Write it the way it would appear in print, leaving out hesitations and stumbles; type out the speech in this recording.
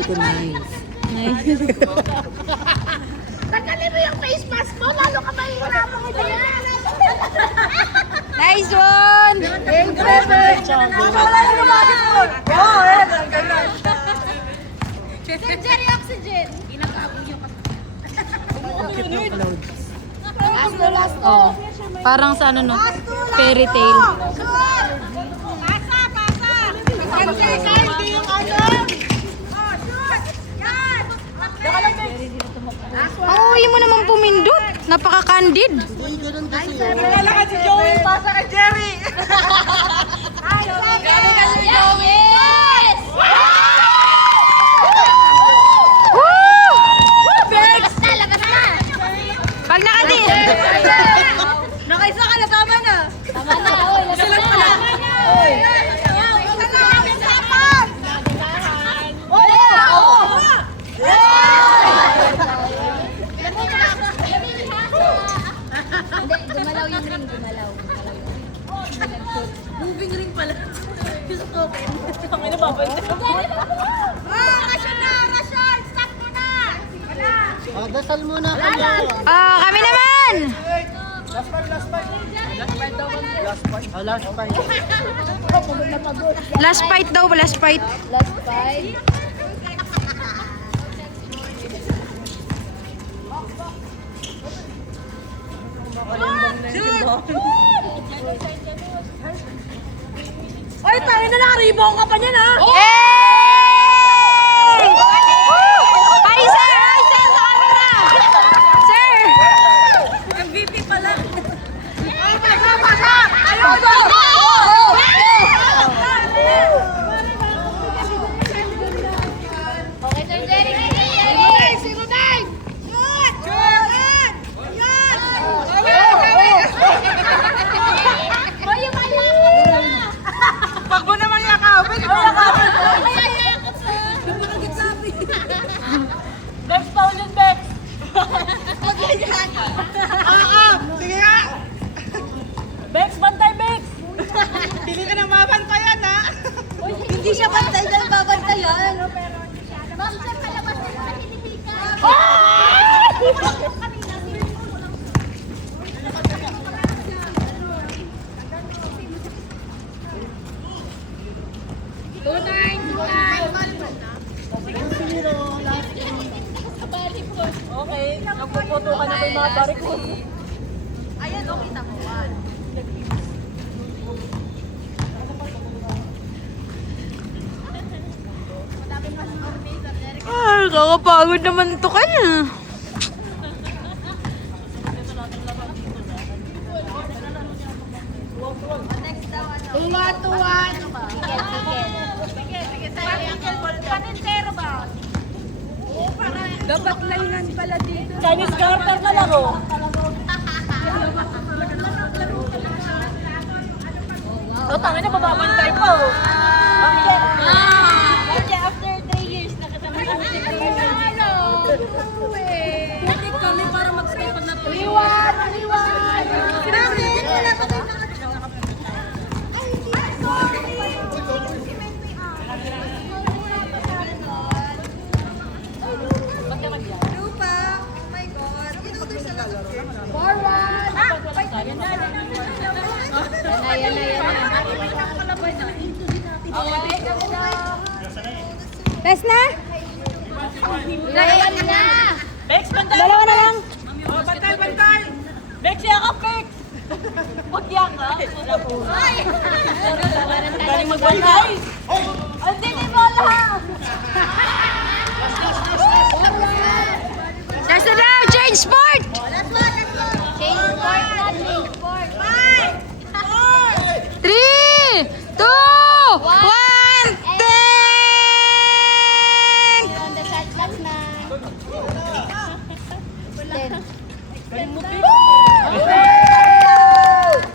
Sabi ko nice. Tanggalin mo yung face mask mo, lalo ka mahihirapan mo dyan. Nice one! Wala yung bakit mo. Oo, eh, ganun. Sir Jerry, oxygen! Last to. Oh, parang sa ano no? Fairy tale. Pasa! 10 seconds, di yung ano. Oh, shoot! Yan! Oh, yun mo naman pumindot. Napaka-candid. Wala ka si Joey, pasa kay Jerry. Ay, Grabe ka si Joey! Labas na, labas na! Pag nakati! Nakaisa ka na, tama na. Tama na, oy. Labas na. Oy! Isa na namin sapan! Hindi, gumalaw yung ring. Gumalaw. Moving ring pala. Gusto ko open. Kami na babalik. Kasyon! Stop mo na! Wala! Dasal muna kayo. Kami naman! Last fight. Last fight daw, last fight. Last five. Oy, tayo na nakaribaw ka pa niyan, ha? Hey! Hi, sir! Hi, sir! Sa camera! Sir! MVP pala. Ay, pasa! Ayaw mo! Okay, sir Jerry. Zero nine! Shoot! Shoot! Yan! Oh, yung pala! Pag mo naman yakapin, ikaw yakapin. Bex, foul yun, Bex. Sige nga. Bex, bantay, Bex. Pili ka na mabantayan, ha? Hindi siya bantay dahil babantayan. Ma'am, sir, palabas na sa pinipika. Okay, nagpuputo ka na may mga barikod. Ayan, okay na mo. Ay, kakapagod naman to kanya. Tuwa-tuwa. Panintero ba? Dapat lahinan pala dito. Chinese garter na lang, oh. Oh, tangin na, bababantay pa, oh. Kasi after 3 years, nakatama kami si Putik kami para mag-stay pag natuloy. Liwan! Liwan! Sinabi! Wala pa tayo Yan na. Best na? Dalawa na. Bex, bantay! Dalawa na lang. Oh, bantay, bantay! Bex, yakap, Bex! Huwag yakap. Ay! Galing magbantay! Hindi ni bola! Last na lang. Change sport. Change sport na, change sport. 5! 4! 3, 2, 1.